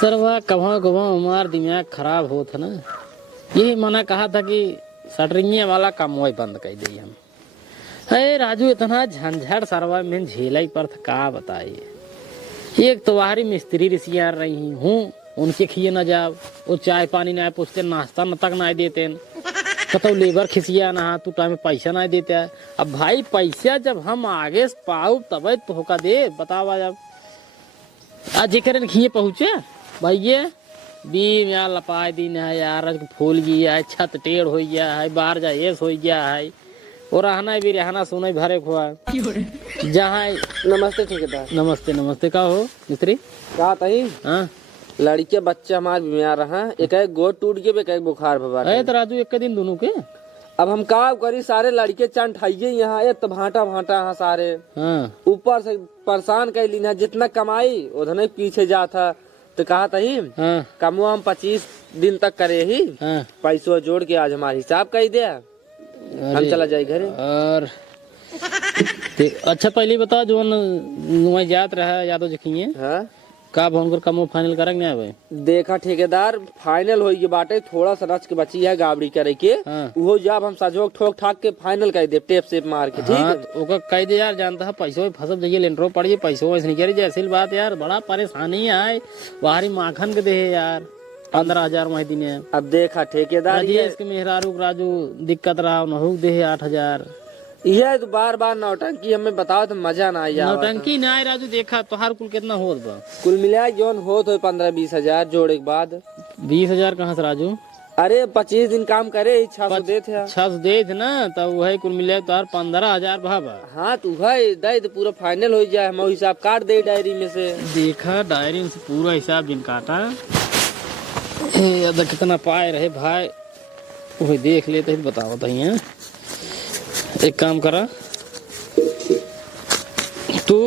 सरवा कभा कभा हमार दिमाग खराब हो था ना, यही मना कहा था कि शटरिंगे वाला काम वही बंद कर दी हम। अरे राजू इतना झंझट सरवा में झेला ही पर था, का बताइए। एक तो बाहरी मिस्त्री रिसियार रही हूँ, उनके खिए न जाओ, वो चाय पानी ना पूछते, नाश्ता न तक ना देते, कतो लेबर खिसिया ना तू टाइम पैसा ना देते। अब भाई पैसा जब हम आगे पाऊ तब तो होका दे, बतावा जब आज जेकर खिए पहुँचे भैया बीम यार लपाए दिन है यार, फूल गया है, छत टेढ़ हो गया है, बाहर जा ऐस हो गया है, और रहना भी रहना सोना भरे खुआ जहाँ। नमस्ते ठेकेदार। नमस्ते नमस्ते, का हो मिस्त्री? का तही हाँ लड़के बच्चे हमारे बीमार रहा, एक गोद टूट गए, एक बुखार भवा। अरे तो राजू एक दिन दोनों के अब हम का करी, सारे लड़के चंट खाइए यहाँ, ये तो भाटा भाटा यहाँ सारे। हाँ ऊपर से परेशान कर ली, जितना कमाई उधर पीछे जा था। तो कहा तही हाँ कमो हम 25 दिन तक करे ही, हाँ। पैसों जोड़ के आज हमारे हिसाब कर दे, हम चला जाए घरे। और अच्छा पहले बता जो वहाँ जात रहा यादव जखिए हाँ का भोनकर कमो फाइनल करक नहीं भाई? देखा ठेकेदार फाइनल हो बाटे, थोड़ा सा रच के बची है गाबड़ी करे के। हाँ। वो जब हम सजोग ठोक ठाक के फाइनल कर दे, टेप से मार के। ठीक हाँ, है तो ओका कह दे यार, जानता है पैसों फसब जाइए, लेंटरो पड़िए पैसों ऐसे नहीं करी जैसी बात यार, बड़ा परेशानी है बाहरी माखन के दे यार, 15,000 महीने। अब देखा ठेकेदार ये इसके मेहरारू राजू दिक्कत रहा नहुक दे 8,000। यह तो बार बार नौटंकी हमें बताओ तो मजा ना आया। नौटंकी ना आए राजू, देखा तो हर कुल कितना होत बा, कुल मिला जोन हो तो 15-20 हजार जोड़े के बाद। 20,000 कहाँ से राजू? अरे 25 दिन काम करे 600 दे थे। 600 दे थे ना, तब वही कुल मिले तो 15,000 भाबा। हाँ तो है दे तो पूरा फाइनल हो जाए, हम हिसाब काट दे डायरी में से। देखा डायरी में से पूरा हिसाब दिन काटा, अब कितना पाए रहे भाई वही देख लेते ही बताओ तही। एक काम करा तू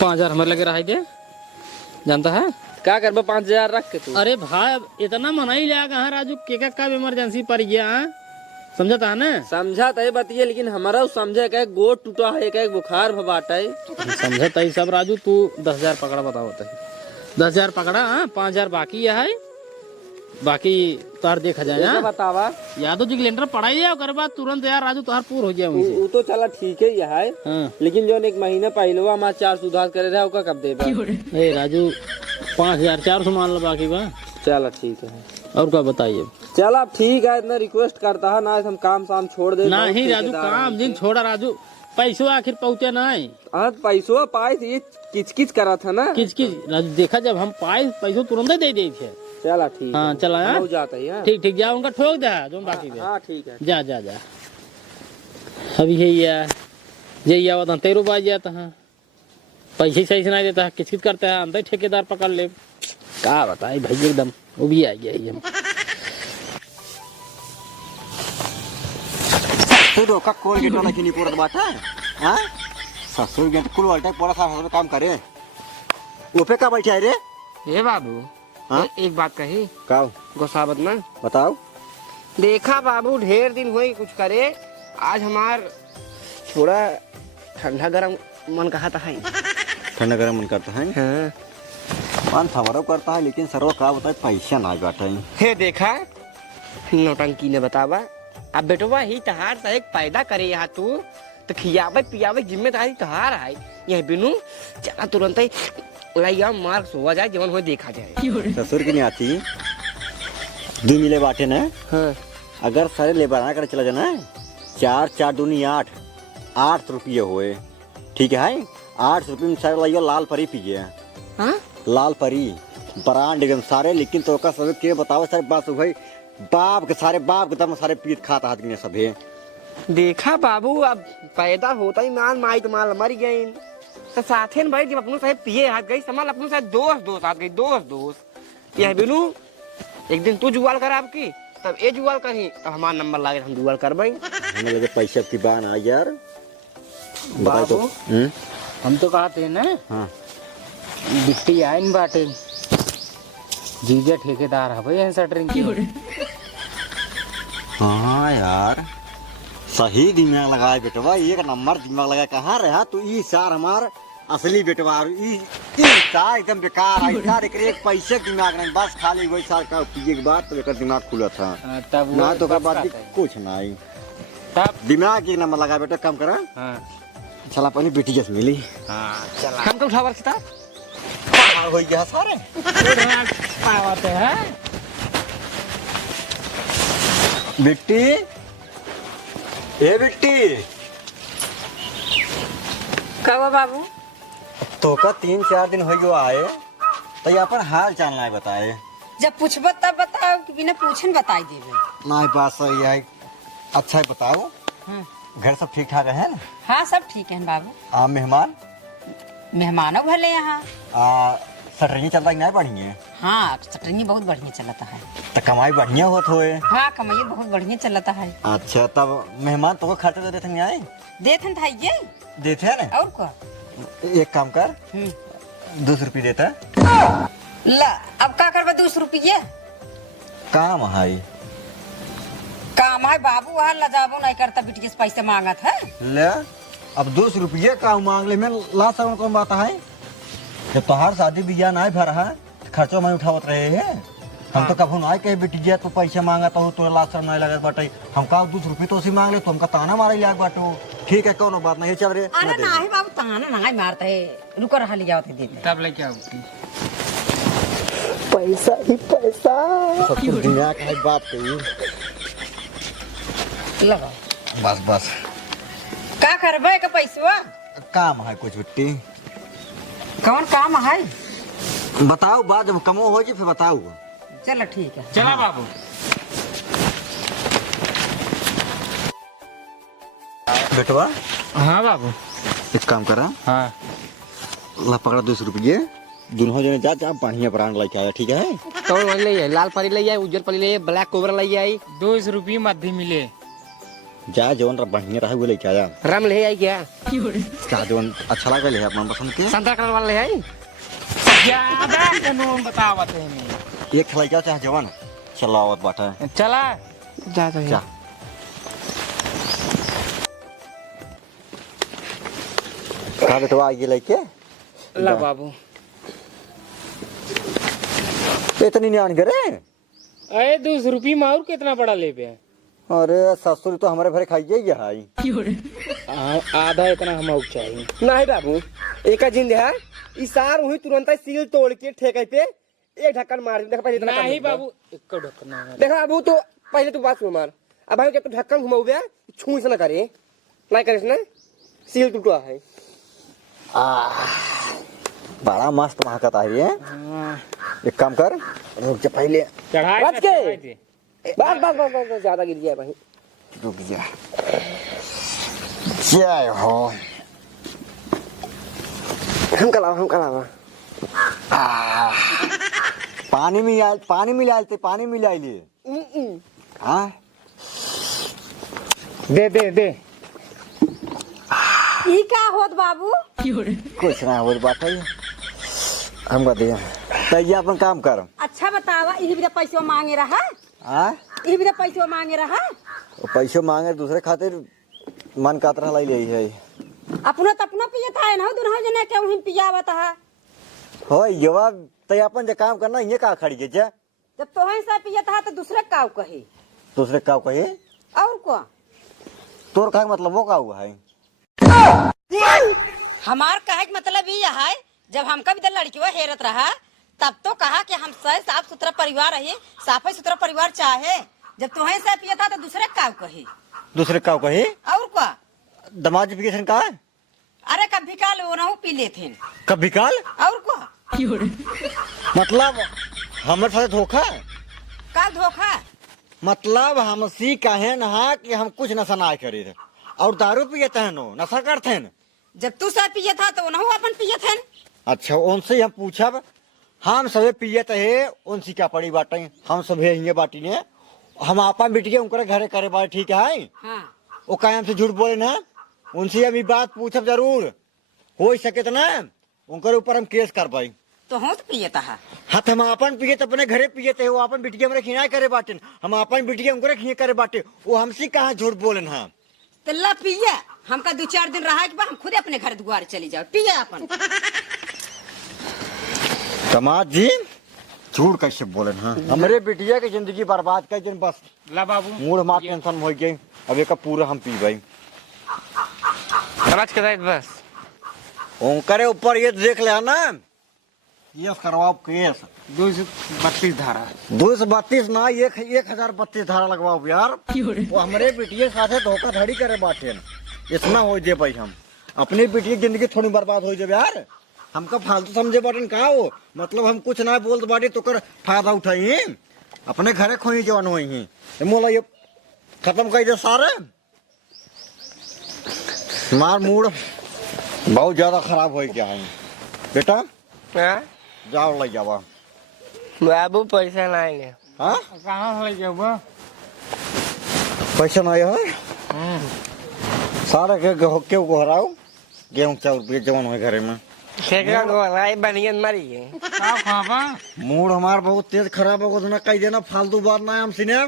5,000 हमारे लगे रहा के, जानता है क्या करबा 5,000 रख के तू? अरे भाई अब इतना मना ही लिया कहा राजू, के का इमरजेंसी पड़ गया समझता है ना? समझा तय बतिए, लेकिन हमारा समझे का गोद टूटा है, एक बुखार भबाटा है। समझता ही सब राजू, तू 10,000 पकड़ा बताओ तय 10,000 पकड़ा, 5,000 बाकी है, बाकी तार देखा जाए। बतावा यादव जी लेंटर पढ़ाई है, और बाद तुरंत यार राजू तुहार पूर हो गया वो तो चला ठीक है है। हाँ। लेकिन जो एक महीना पहले हमारा 4 सुधार करे रहा, उसका कब दे? ए राजू 5,400 मान लो बाकी बा। चला ठीक है, और क्या बताइए? चला ठीक है, इतना रिक्वेस्ट करता है ना, हम काम शाम छोड़ दे। नहीं राजू काम दिन छोड़ा राजू, पैसों आखिर पहुँचे नहीं। हाँ पैसों पाए ये किचकिच करा था ना, किच राजू, देखा जब हम पाए पैसों तुरंत दे दे थे। चला ठीक। हाँ चला हो जाता है। ठीक ठीक, जा उनका ठोक दे जो बाकी है। हाँ ठीक है, जा जा जा। अभी यही आवत तेरू बाज जाता है, पैसे सही से नहीं देता है, किचकिच करता है, अंदर ठेकेदार पकड़ ले, का बताए भाई एकदम वो भी आ गया हम। तो का कोल गेट वाला किनी पूरा बात है। हां ससुर गेट कुल वाला पूरा सारा काम करे, वो पे का बैठा है रे? हे बाबू हाँ? एक बात कही का गोसावत में बताओ। देखा बाबू ढेर दिन हुए कुछ करे, आज हमार थोड़ा ठंडा गरम मन कहता है। ठंडा गरम मन करता है। हाँ। मन हमारा करता है, लेकिन सर्व का बताए पैसा ना बैठा है। हे देखा नौटंकी ने बतावा, अब बेटवा ही तहार तो एक पैदा करे यहाँ तू तो खियावे पियावे जिम्मेदारी तहार है। यह बिनु चला तुरंत ही लाइया मार्क सोवा जाए, जीवन हो देखा जाए। ससुर की नहीं आती दो मिले बाटे ना। हाँ। अगर सारे लेबर ना कर चला जाना, 4 दूनी 8 रुपये हुए, ठीक है? 8 रुपये में सारे लाइयो लाल परी पीजिए। हाँ? लाल परी ब्रांड एकदम सारे, लेकिन तो का सब के बताओ सारे बात भाई बाप के दम सारे पीत खाता आदमी सभी। देखा बाबू अब पैदा होता ही माल मर गई, तो साथे भाई जब अपनों साहब पिए हाथ गई समाल अपनों साहब दोस्त हाथ गई दोस्त। यह बिनु एक दिन तू जुगाल कर आपकी, तब ये जुगाल करी, तब हमारा नंबर लागे हम जुगाल कर भाई। हमें लगे पैसा की बान आ यार बताओ तो। हम तो कहते हैं ना, हाँ बिट्टी आए न बाटे जीजा ठेकेदार है भाई शटरिंग की। हाँ यार सही दिमाग लगाए बेटवा, एक नंबर दिमाग लगा। कहाँ रहा तू? ई सार हमार असली बेटवा ईसा एकदम बेकार है सारे एक पैसे के दिमाग नहीं बस खाली वही साल का पिए के बाद तो एकर दिमाग खुला था तब ना तो का बात कुछ नहीं तब दिमाग एक नंबर लगा बेटा काम करा हाँ चला अपनी बेटी जैसे मिली हाँ चला हम तो उठावर खिता हो गया सारे पावते हैं बिट्टी ए बिट्टी कहो बाबू तो का 3-4 दिन हो गयो आए तो अपन हाल चाल नहीं बताए जब पूछबो तब बताओ कि बिना पूछन बताई देवे। नहीं बात सही है अच्छा है बताओ घर सब ठीक ठाक है ना हाँ सब ठीक है बाबू। मेहमान मेहमानों भले यहाँ। सटरिंग चलता नहीं बढ़िया हाँ सटरिंग बहुत बढ़िया चलता है। तो कमाई बढ़िया होत होए हाँ कमाई बहुत बढ़िया चलता है। अच्छा तब मेहमान तो खर्चा तो देते नहीं आए देथन था ये देते हैं ना और क्या एक काम कर 200 रुपये देता ला अब क्या करबे 200 रुपये काम है काम है बाबू वहाँ लजाबो नहीं करता बिटिया से पैसे मांगत है। ले अब 200 रुपये का मांग ले मैं ला सकूं कौन बात है जब तोहार शादी बियाह नहीं भर है खर्चो मैं उठावत रहे हैं हम तो कभी नहीं कहे बेटी जी तो पैसे मांगा तो तो लास्ट नहीं लगत बाटे हम का 200 रुपये तो उसी मांग ले तो हमका ताना मारे लाग बाटो ठीक है कोनो बात नहीं चल रे अरे नहीं बाबू ताना नहीं मारता है रुको रहा ले जाओ दे तब लेके आओ पैसा ही पैसा सब कुछ दुनिया का है बात कही लगा बस बस का करबे का पैसा काम है कुछ बिट्टी कौन काम है बताओ बात जब कमो हो जी फिर बताओ चलो ठीक है। चला बाबू बेटवा हाँ बाबू एक काम करा हाँ ला पकड़ा 200 रुपये दोनों जने जा जा बढ़िया ब्रांड लेके आया ठीक है तो वही ले लाल परी ले आई उज्जर परी ले आई ब्लैक कोबरा ले आई 200 रुपये मध्य मिले जा जवन बढ़िया रहे वो लेके आया रम ले आई क्या क्या जवन अच्छा लगे ले अपन पसंद के संतरा कलर वाला ले आई ज्यादा कानून बतावत है नहीं एक खिलाई क्या चाहे जवन चलावत बाटा चला जा जा का बेटवा आगे लेके ला बाबू इतनी न्यान करे अरे 200 रुपये में और कितना बड़ा ले पे अरे ससुर तो हमारे घर खाइए ही है आधा इतना हम और चाहिए नहीं बाबू एक जिंद है इशार हुई तुरंत सील तोड़ के ठेके पे एक ढक्कन मार देखा पहले इतना नहीं बाबू एक ढक्कन नहीं देखा बाबू तो पहले तू बात सुन मार अब भाई जब तू ढक्कन घुमाओगे छू से ना करे नहीं करे इसने सील टूटा है बड़ा मस्त महकता है ये एक काम कर रुक जा पहले चढ़ाए बच के बस बस बस बस ज्यादा गिर गया भाई रुक जा जय हो हम कलावा पानी मिला लिए हाँ दे ई का होत बाबू कुछ ना हो बात है हमका दिया तो ये अपन काम कर अच्छा बतावा ई भी पैसा मांगे रहा हाँ ई भी पैसा मांगे रहा पैसे मांगे दूसरे खातिर मन कातरा लाई ले है अपना तो अपना पिए था ना दुल्हा जने के वहीं पियावत है हो युवा तो अपन जो काम करना ये का खड़ी जे जब तोहन से पिए था तो दूसरे का कहे दूसरे का कहे और को तोर का मतलब वो का हुआ है हमार कहे के मतलब ये है जब हमका भी लड़कियों हेरत रहा तब तो कहा कि हम सही साफ सुथरा परिवार है साफ सुथरा परिवार चाहे जब तुम्हें से पिया था तो दूसरे का कहे दूसरे का कहे और का दमाद एप्लीकेशन का है अरे कभी काल वो ना पी लेते कभी काल और का मतलब हमारे साथ धोखा का धोखा मतलब हमसी कहे ना कि हम कुछ नशा ना करे थे और दारू पिए थे नो नशा करते हैं जब तू सब पिए था तो ना अपन पिए थे अच्छा उनसे हम पूछब हम सबे पिए थे उनसी क्या पड़ी बाटे हम सब हिंगे बाटी ने हम आपा बिटिए उनके घरे करे बाटे ठीक है हाँ वो क्या हमसे झूठ बोले ना उनसे हम बात पूछब जरूर हो सके तो ना उनके ऊपर हम केस कर पाई तो हो तो पिए था हाँ हम अपन पिए तो अपने घरे पिए थे वो अपन बिटिया हमारे खिनाए करे बाटे हम अपन बिटिया उनके खिए करे बाटे वो हमसे कहाँ झूठ बोले ना तो ला पिया, हमका 2-4 दिन रहा के बाद हम खुद अपने घर द्वार चली जाओ, पिया अपन। दामाद जी झूठ कैसे बोले हाँ हमरे बिटिया की जिंदगी बर्बाद कर दिन बस ला बाबू मूड मार टेंशन हो गई। अब एक पूरा हम पी भाई समझ के बस ओंकरे ऊपर ये देख ले ना, ये करवाओ केस 232 धारा 232 ना 1032 धारा लगवाओ यार। वो हमरे बिटिया साथे धोखाधड़ी करे बाटे इतना हो दे भाई। हम अपनी बिटिया की जिंदगी थोड़ी बर्बाद हो जाए यार। हमका फालतू समझे बाटन का हो, मतलब हम कुछ ना बोलते बाटे तो कर फायदा उठाई अपने घरे खोई जवान हुई मोला ये खत्म कर दे सारे। मार मूड बहुत ज्यादा खराब हो गया है बेटा। हाँ? जाओ ले जावा बाबू पैसा नहीं ले। हाँ कहाँ ले जाओ पैसा नहीं है सारा के क्यों हराओ गेहूं चाउर पे जवान हो घरे में बनियन मारी मूड हमार बहुत तेज खराब हो ना कही देना फालतू बात ना है हमसे ने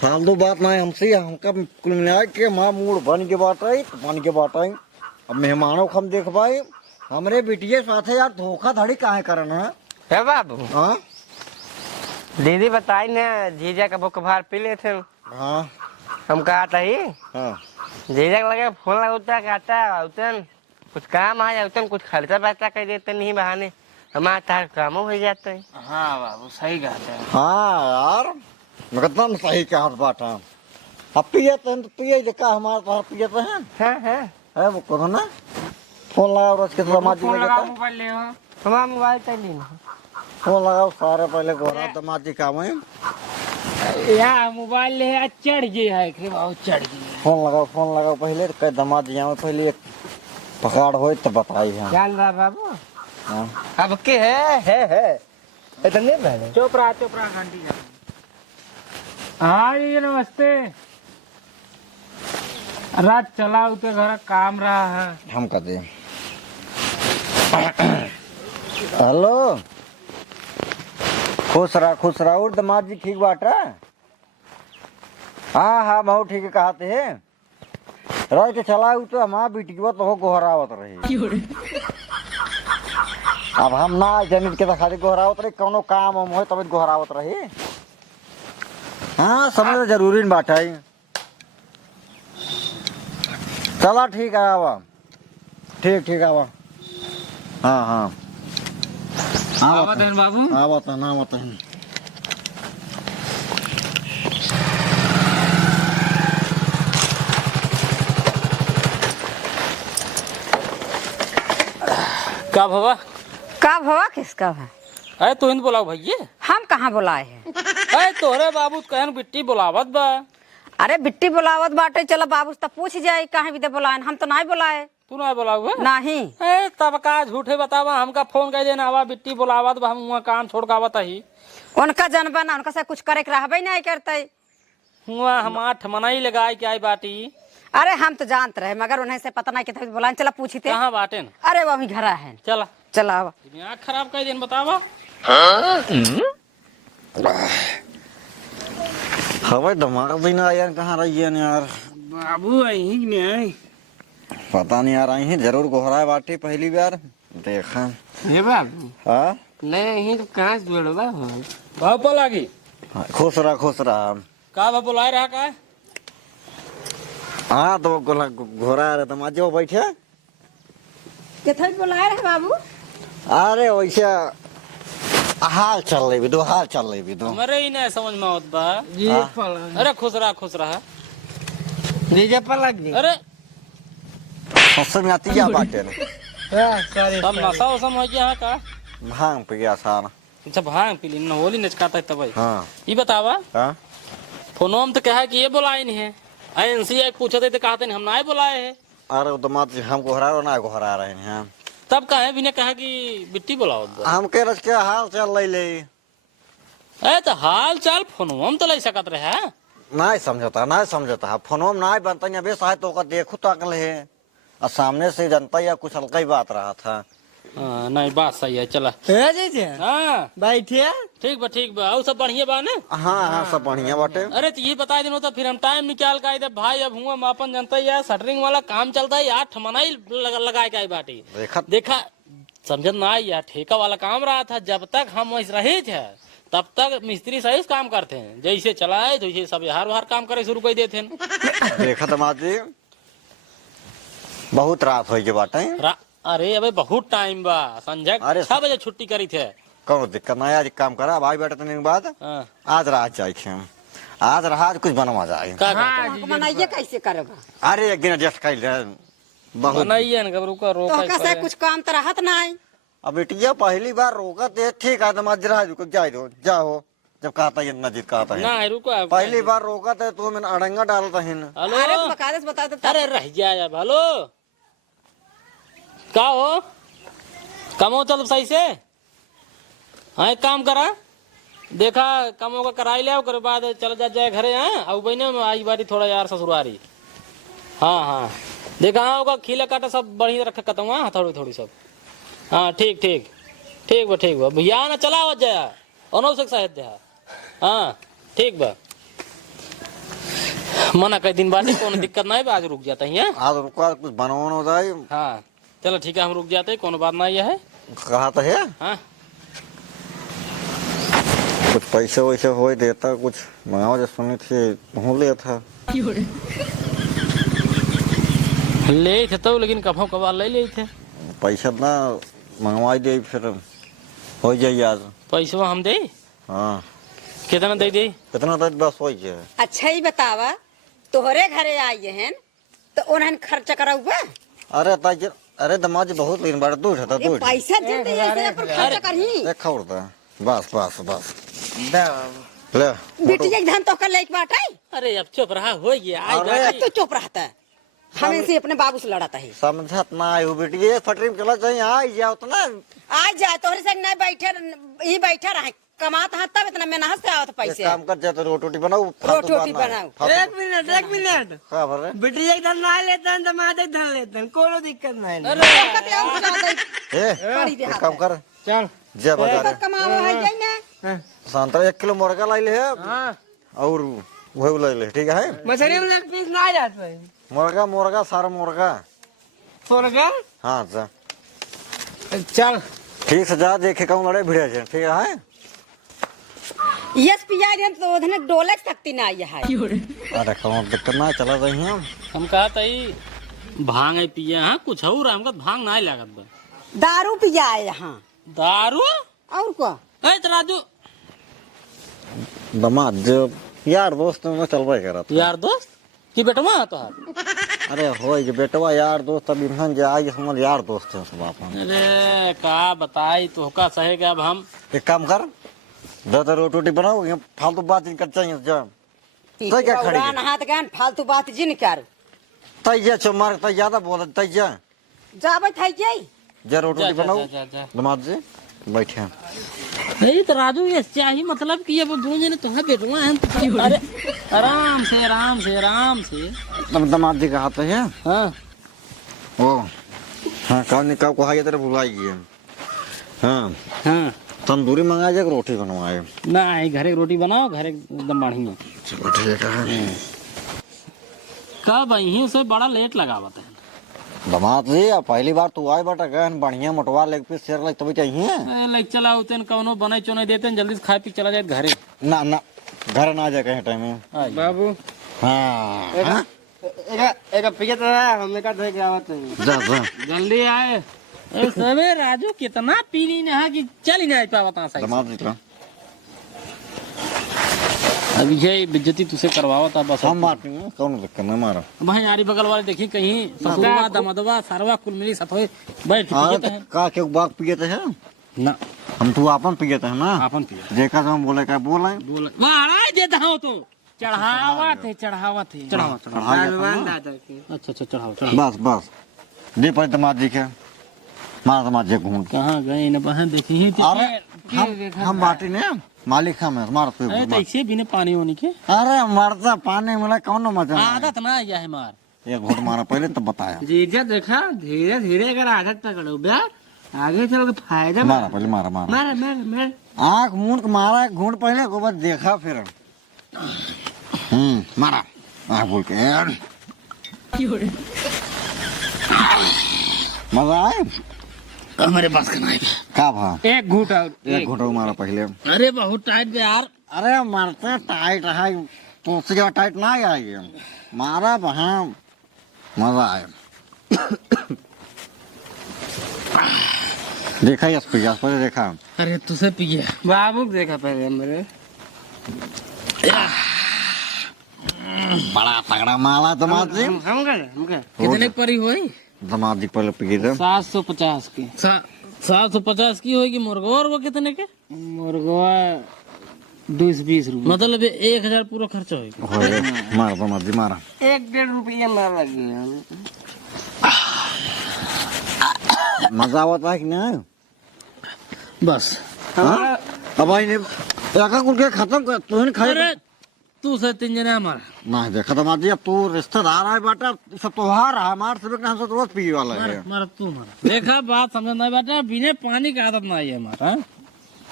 फालतू बात ना है हमसे। हमका कुल मिला के माँ मूड बन के बात आई अब मेहमानों को हम देख पाए हमरे बिटिया साथे यार धोखाधड़ी काहे करन है बाबू। हाँ दीदी बताई ना जीजा का बुक भार पी लेते हाँ हम कहा था ही हाँ जीजा का लगे फोन लगता कहता उतन कुछ काम आ जाता कुछ खर्चा पैसा कर देते नहीं बहाने हमारा तार काम हो जाता है। हाँ बाबू सही कहते हैं। हाँ यार एकदम सही कहा बात है। अब पिए तो पिए का हमारे पास पिए तो है हाँ वो करो ना फोन लगाओ रोज के समाज मोबाइल ले हमारा मोबाइल तो नहीं फोन लगाओ सारे पहले गोरा दमाजी काम है या मोबाइल ले चढ़ गया है कि बहुत चढ़ गया। फोन लगाओ पहले कई दमाजी यहाँ पहले एक पकड़ हो तो बताई है। जान रहा बाबू हाँ अब के है इतने पहले चोपड़ा घंटी हाँ ये नमस्ते। रात चला उते घर काम रहा है हम कहते हेलो खुश रहा और दमाद जी ठीक बाटा। हाँ बहुत ठीक है कहते है रह के चला तो हमारा बिटिया तो हो गोहरावत रही। अब हम ना जमीन के खाली गोहरावत रही कौनो काम हो तब गोहरावत रही। हाँ समझ जरूरी बात है। चला ठीक है आवा ठीक आवा हाँ बाबू आवत ना का भवा का भवा किसका है? अरे तू इन बोलाओ भैया हम कहाँ बुलाए हैं? अरे तोहरे बाबू कहन बिट्टी बोलावत बा। अरे बिट्टी बुलावत बाटे चलो बाबू से पूछ जाए कहाँ भी दे बुलाए, हम तो नहीं बुलाए। तू ना बोलाऊ नहीं ए तब का झूठे बतावा हमका फोन कर देना आवा बिट्टी बोलावत बा हम वहाँ काम छोड़कावत ही उनका जनबा ना उनका से कुछ करे के रहबे नहीं करते। वहाँ हमार ठमनाई लगाए के आई बाटी। अरे हम तो जानते रहे मगर उन्हें से पता नहीं कितना बुलाए। चला पूछते कहाँ बाटे न? अरे वो अभी घर है। चला चला आवा। दिमाग खराब कर देन बतावा। हवा दिमाग दिन यार कहाँ रही है यार बाबू यही नहीं पता नहीं यार आई जरूर गोहरा बाटी पहली बार देखा हे बाबू हाँ नहीं यही तो कहाँ से जोड़ बाबू भाव पर लागी खुश रहा का भाव बुलाए रहा का हाँ तो घोरा रहे तो माजे बैठे कितना बुलाए रहे बाबू? अरे वैसे हाल चल रही भी दो मरे ही नहीं समझ में आवत बा। जी हाँ। अरे खुश रहा जीजा पर लग गई अरे सबसे में आती क्या बात है सब नशा वसा हो गया है का भांग पे गया सारा अच्छा भांग पी ली न होली नचकाता है तब हाँ ये बतावा हाँ फोनो में तो कहा कि ये बुलाए नहीं है एनसी पूछे थे तो कहते नहीं हम ना बुलाए हैं। अरे वो तो मत हम घोरा ना घोरा रहे हैं तब कहे भी ने कहा कि बिट्टी बुलाओ हम कह रहे हाल चल ले ए तो हाल चाल फोनो में तो ले सकत रहे हैं। नहीं समझता फोनो में नहीं बनता नहीं अबे शायद तो देखो तो अकल है और सामने से जनता या कुछ हल्का ही बात रहा था हाँ नहीं बात सही है चला। है जीजे हाँ बैठिए। ठीक बा और सब बढ़िया बा ना। हाँ हाँ सब बढ़िया बाटे। अरे तो ये बता देना तो फिर हम टाइम निकाल के आए थे भाई। अब हुआ हम अपन जनता यार शटरिंग वाला काम चलता है यार, ठमना ही लगाए के आई बाटी। देखा समझ ना आई यार, ठेका वाला काम रहा था। जब तक हम वैसे रहे थे तब तक मिस्त्री सही से काम करते हैं, जैसे चलाए तो सब हार बाहर काम करे शुरू कर देते हैं। देखा दामाद जी बहुत रात हो गई बाटे। अरे अबे बहुत टाइम बा, संजय 6 बजे छुट्टी करी थे। कौन दिक्कत नहीं, आज काम करा भाई बेटा तने के बाद हाँ। आज रात चाहिए, आज रहा कुछ बनवा जाए। बनाइए कैसे करेगा? अरे एक दिन एडजस्ट कर ले बहुत बनाइए ना रुका तो कैसे कुछ काम तो रहत नहीं। अब बेटिया पहली बार रोका तो ठीक है दामाद जी, राजू को जाए दो जाओ, जब कहता है इतना जिद कहता है ना रुको। पहली बार रोका था तो मैंने अड़ंगा डालता है ना। हेलो अरे तो बता दे। अरे रह जाए अब। हेलो का हो कमो चल सही से। हाँ एक काम करा, देखा कमो का कराई ले ओकर बाद चल जाए घरे। हाँ अब बहने में आई बारी थोड़ा यार ससुरारी। हाँ देखा हाँ होगा खीला काटा सब बढ़िया रखे कतम। हाँ थोड़ी सब। हाँ ठीक बा भैया ना चला जाया अनौसक साहित्य। हाँ ठीक बा, मना कई दिन बाद कोनो दिक्कत नहीं, आज रुक जाता है। आज रुका कुछ बनवाना हो जाए। हाँ चलो ठीक है हम रुक जाते हैं, कोनो बात नहीं है। कहा तो है हाँ कुछ पैसे वैसे हो देता, कुछ मंगाओ जो सुनी थी हो लिया था। ले थे तो, लेकिन कभों कभार ले थे पैसा ना मंगवाई दे फिर हो जाए आज। पैसा हम दे। हाँ कितना दे दे? कितना तो बस हो जाए। अच्छा ही बतावा, तोहरे घरे आइए हैं तो उन्हें खर्चा कराऊगा। अरे दामाद जी बहुत दिन बाद दूर था दूर पैसा दे दे ऐसे पर खर्चा करही। देखा उड़ता बस ले बेटी एक धन तो कर ले एक बात है। अरे अब चुप रहा हो गया। अरे तो चुप रहता है, हमें अपने बाबू से लड़ाता है। समझत ना आयु बेटी, ये फटरी में चला चाहिए आ जाओ तो ना आ जाए तोहरे से नहीं बैठे रहे कमाता है तब इतना मेहनत से आवत पैसे। काम कर जाए तो रोटी बनाओ रोटी बनाओ। एक मिनट क्या भर रहे बेटी एक धन ना लेते हैं, दामाद एक धन लेते हैं, कोनो दिक्कत नहीं। एक काम कर चल जय बाजार कमाओ है जाए ना। संतरा 1 किलो मुर्गा लाई ले और वही लाई ले, ठीक है। मछली में लेग पीस ना जाता है। मुर्गा सारा मुर्गा मुर्गा हाँ जा चल ठीक से जा, देखे कहूँ लड़े भिड़े ठीक है। यस पिया रे तो उधने डोले सकती ना आई है। अरे कहूँ दिक्कत ना चला रही हैं हम कहा था भांग है पिया। हाँ कुछ और हमका भांग ना लागत बा। दारू पिया है यहाँ। दारू और क्या? तो राजू दामाद जो यार दोस्त में चल रहा करा यार दोस्त की बेटवा तो हाथ। अरे हो बेटवा यार दोस्त अब इन्हन जो आई हमारे यार दोस्त है सब अपन। अरे का बताई तो का सहेगा। अब हम एक काम कर दो रोटी बनाओ, ये फालतू बात इनका चाहिए जा तो क्या खड़ी है? हाथ गान फालतू बात जिन कर तैया छो मार तै ज्यादा बोल तैया जाबे थाई जाई जा रोटी बनाओ। जा। दामाद जी बैठे नहीं तो राजू ये चाहिए मतलब कि ये दोनों जने तो है बेटवा है तो। अरे आराम से दामाद जी का हाथ है। हाँ ओ हाँ कौन निकाल को हाई तेरे बुलाएगी। हाँ तंदूरी मंगाए जा रोटी बनवाए ना घरे रोटी बनाओ, घरे एकदम बढ़िया। चलो ठीक है। कब यहीं से बड़ा लेट लगा बता है। दामाद जी अब पहली बार तू आए बटा गहन बढ़िया मोटवा लेग पीस शेर लग तभी चाहिए लाइक चला उतन कौनो बने चोने देते जल्दी से खा पी चला जाए घरे। ना घर ना जाए कहीं टाइम में बाबू हाँ एक पिया तो है, हमने का देख आवत है। जा जल्दी आए। सबे राजू कितना पीनी ने है कि चल ही नहीं पावता सही। दामाद जी का अब ये बेइज्जती तुसे करवावा था बस। हम मारते हैं कौन दिक्कत नहीं मारा भाई यारी बगल वाले देखी कहीं ससुरवा दमदवा सरवा कुल मिली साथ होए बैठ के पीते हैं का के बाग पिए थे ना। हम तू अपन पिए थे ना अपन पिए देखा तो हम बोले क्या बोला बोल वाड़ा देता हूं तो चढ़ावा थे भगवान दादा के। अच्छा चढ़ाओ बस दे पर दामाद जी के मारा दामाद जी घूम कहां गए न बहन देखी ही। अरे हम बाटी ने मालिक हम मार पे अरे ऐसे बिना पानी होने के। अरे मरता पानी मिला कौन मजा आदत ना आया है मार। एक घूट मारा पहले तब बताया जीजा देखा धीरे धीरे अगर आदत पकड़ो बे आगे चल के फायदा मारा पहले मारा मारा मार मार मार आँख मूंद के मारा एक घूंट पहले को बाद देखा फिर मारा आँख बोल के यार मजा आए हमारे पास का नहीं का भा एक घूट और एक घूंट मारा पहले अरे बहुत टाइट पे यार अरे मारते टाइट है तो उससे ज्यादा टाइट ना आएगी मारा वहाँ मजा आए देखा यस पर देखा अरे तुझे पिए बाबू को देखा पहले मेरे बड़ा तगड़ा माला दमाद जी हम गए कितने परी हुई दमाद जी पहले पिए थे 750 की 750 की होगी मुर्गा और वो कितने के मुर्गा 220 रुपये मतलब 1000 पूरा खर्चा होगा मारा दमाद जी मारा 1-1.5 रुपया मार लगी मजा आवता है कि नहीं बस हाँ? अब आई ने एका कुल के खत्म कर तू ही खाए अरे तू से 3 जने हमारा ना देखा दमाद जी अब तू रिश्तेदार है बेटा सब त्योहार है हमारे सब के हम सब रोज पिए वाला है मार तू मार देखा बात समझ नहीं बेटा बिना पानी की आदत ना है हमारा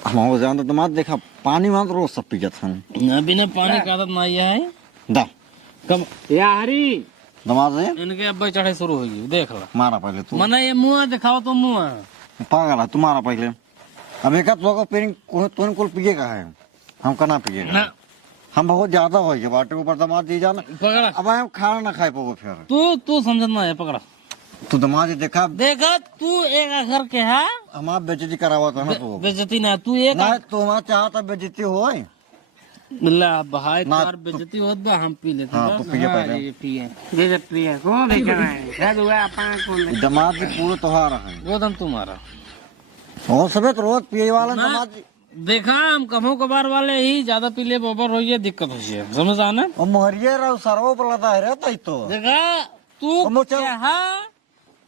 हम हो जान दमाद देखा पानी वहां तो रोज सब पी जाते हैं ना बिना पानी की आदत ना है दा कब यारी दमाद जी इनके अब चढ़ाई शुरू होगी देख ला मारा पहले तू मना ये मुंह दिखाओ तो मुंह पागल है तुम्हारा पहले अब एक तो पेरिंग तू कुल पिएगा है हम कना पिएगा ना हम बहुत ज्यादा हो गए बाटे ऊपर दमाद जी जाना पकड़ा अब हम खाना ना खाए पाओ फिर तू समझना है पकड़ा तू दमाद जी देखा देखा तू एक घर के है हमारा बेइज्जती करावा था ना तू बेइज्जती ना तू एक ना तुम्हारा चाहता बेइज्जती हो बिल्ला भाई ना, तार बेइज्जती होत बा हम पी लेते हाँ, तू पिए पहले। ये पिए जैसे प्रिया कौन देखा है शायद हुआ अपन कौन दमाद जी पूरे त्योहार है वो दम तुम्हारा और सबे तो रोज पिए वाला ना। दमाद जी देखा हम कभो कभार वाले ही ज्यादा पी ले ओवर हो ये दिक्कत हो है समझ आना और मोहरिये रहो सरवो पर लदा है रहता ही तो देखा तू हम चल- क्या है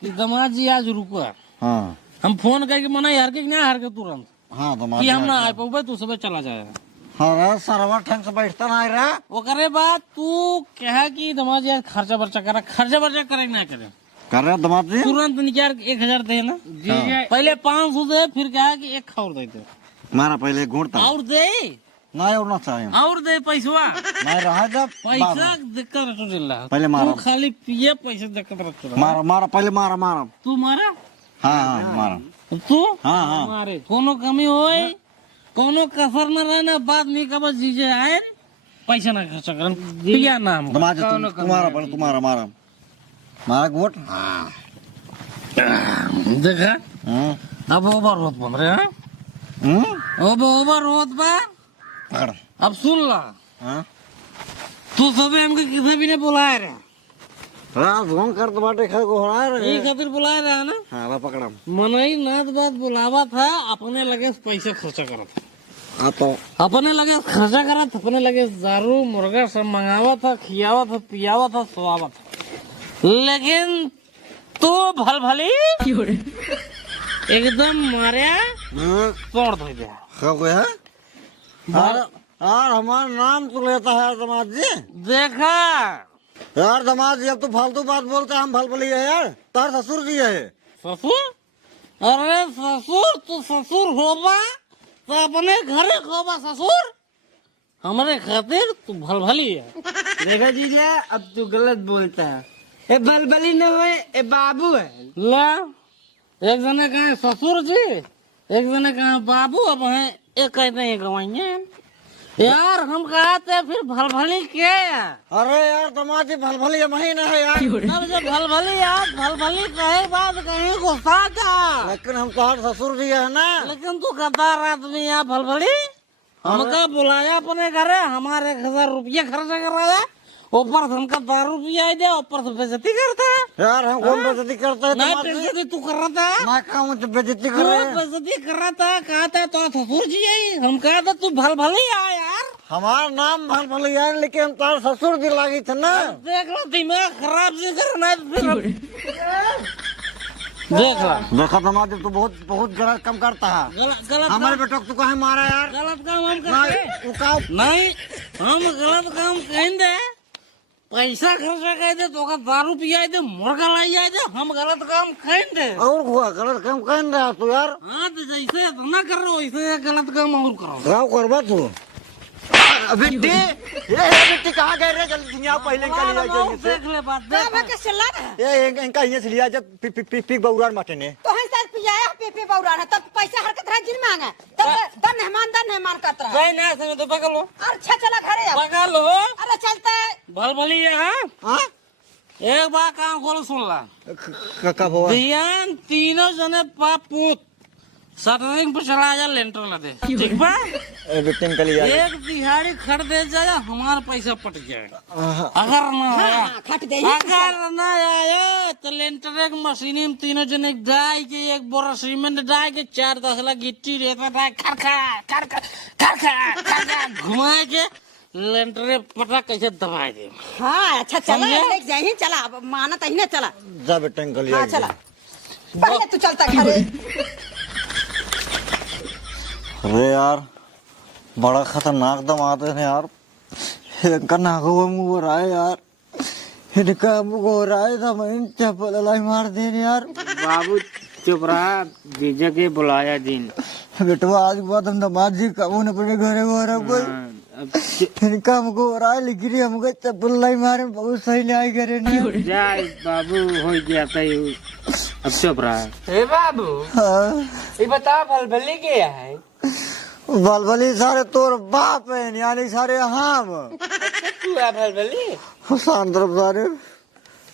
कि दमाद जी आज रुको हाँ हम फोन करके मना यार के नहीं हार के तुरंत हाँ दमाद कि जी हम ना आ पाऊबे तू सब चला जाएगा हाँ सरवा ठंग से बैठता ना रहा वो करे बात तू कहा कि दमाद जी आज खर्चा वर्चा करे ना करे कर रहे दमाद जी तुरंत निकाल 1000 दे ना पहले 500 दे फिर कहा कि एक खौर दे दे मारा पहले घूरता और दे ना और ना चाहिए और दे पैसा ना रहा जब पैसा दिक्कत रखो जिल्ला पहले मारा। तू खाली पिए पैसे दिक्कत रखो मारा मारा पहले मारा मारा तू मारा हाँ हाँ मारा तू हाँ हाँ मारे कोनो कमी होए कोनो कसर न रहना बात नहीं कब जीजे आए पैसा ना खर्च करन पिया नाम दमाद जी तुम्हारा पहले तुम्हारा मारा मारा गोट देखा अब ओवर होत बन रहे हैं अब ओवर होत बा पकड़ अब सुन ला हाँ तू सबे हमके किसे भी नहीं बुलाए रहे हाँ फोन कर तो बाटे खा को हरा रहे ये खातिर बुलाए रहे ना हाँ ला पकड़ा मनई नाथ बात बुलावा था अपने लगे पैसे खर्चा करत हाँ तो अपने लगे खर्चा करत अपने लगे दारू मुर्गा सब मंगावा था खियावा था पियावा था सोआवा था लेकिन तू भल भली एकदम मारे तोड़ दे दिया खा को है यार हमारा नाम तो लेता है दमाद जी देखा यार दमाद जी अब तो फालतू बात बोलते हैं हम फल फली है यार तार ससुर जी है ससुर अरे ससुर तू ससुर होबा तो अपने घरे होबा ससुर हमारे खातिर तू भल भली है देखा जीजा अब तू गलत बोलता है ए बलबली न हुए ए बाबू है ला एक जने कहा ससुर जी एक जने कहा बाबू अब है एक कहते हैं गवाइए यार हम कहते फिर भल भली क्या अरे यार दमाद जी फल फली महीना है यार अब जब भल भली यार भल भली कहे बात कहीं गुस्सा था लेकिन हम तुम्हारे ससुर जी है ना लेकिन तू गद्दार आदमी है भल भली हमका बुलाया अपने घरे हमारे 1000 रुपया खर्चा कराया ऊपर से हमका दारू पिया दे ऊपर से बेइज्जती करता है यार हम कौन बेइज्जती करते हैं नहीं दमाद जी बेइज्जती तू कर रहा था ना काम तो बेइज्जती तू कर रहे हैं बेइज्जती कर रहा था कहा था तो ससुर जी है हम कहा था तू भल भली आ यार हमारा नाम फल फली है लेकिन हम तुम्हारे ससुर जी लागी थे ना देख लो दिमाग खराब से करना है फिर देख ला देखा दमाद जी तू बहुत बहुत गलत काम करता है गलत हमारे बेटो को तू कहे मारा यार गलत काम हम ना करते तू का नहीं हम गलत काम कहेंगे पैसा खर्चा कर दे तो का दारू पिया दे मुर्गा लाई जाए दे हम गलत काम कहेंगे और हुआ गलत काम कहें रहा तू ना कर रहे हो इसे गलत काम और करो गाँव करवा तू बेटी बेटी कहाँ गए रे जल्दी दुनिया पहले निकल लिया जाइए से देख ले बात का बा के चला ना ये इनका यहाँ से लिया जब पिक बउरार माटे ने तो हम साथ पियाया पीपी बौरा है तब पैसा हरकत रहा गिन मांगा तब दन मेहमान करत रहा कोई ना समय तो पकड़ लो अच्छा चला घरे अब पकड़ लो अरे चलता है भल भली है हाँ हाँ एक बार काम खोलो सुन ला कब हुआ ध्यान तीनों जने पाप पूत शटरिंग पे चला जा लेंटर न दे ठीक बा बेटी निकल लिया एक दिहाड़ी खड़ दे जाए हमारा पैसा पट जाएगा अगर ना आया हाँ, खट दे अगर ना आया तो लेंटर एक मशीन में तीनों जने डाई के एक बोरा सीमेंट डाई के 4-10 लाख गिट्टी रहता डाई खड़खा घुमा के लेंटर पटा कैसे दबा दे हाँ अच्छा चला समझे? लेके जाही चला अब मानत ही ना चला जा बेटा निकल लिया हाँ चला पहले तू चलता घरे अरे यार बड़ा खतरनाक दामाद है यार इनका नागो मुंह हो रहा है यार इनका मुंह हो रहा है था मैं चप्पल लाई मार दे यार बाबू चुप रहा जीजा के बुलाया दिन बेटवा आज के बाद हम दामाद जी कबू न अपने घरे हो रहा कोई इनका मुझको हो रहा है लेकिन हमको चप्पल लाई मारे बहुत सही न्याय करे नहीं जाए बाबू हो गया तय अब चुप रहा हे बाबू हाँ ये बता भलभली के है बलबली सारे तोर बाप है यानी सारे हम तू है भलभली हुसान तरफ सारे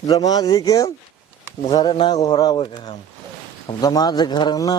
दामाद जी के घर ना घोरा हुए हम दामाद के घर ना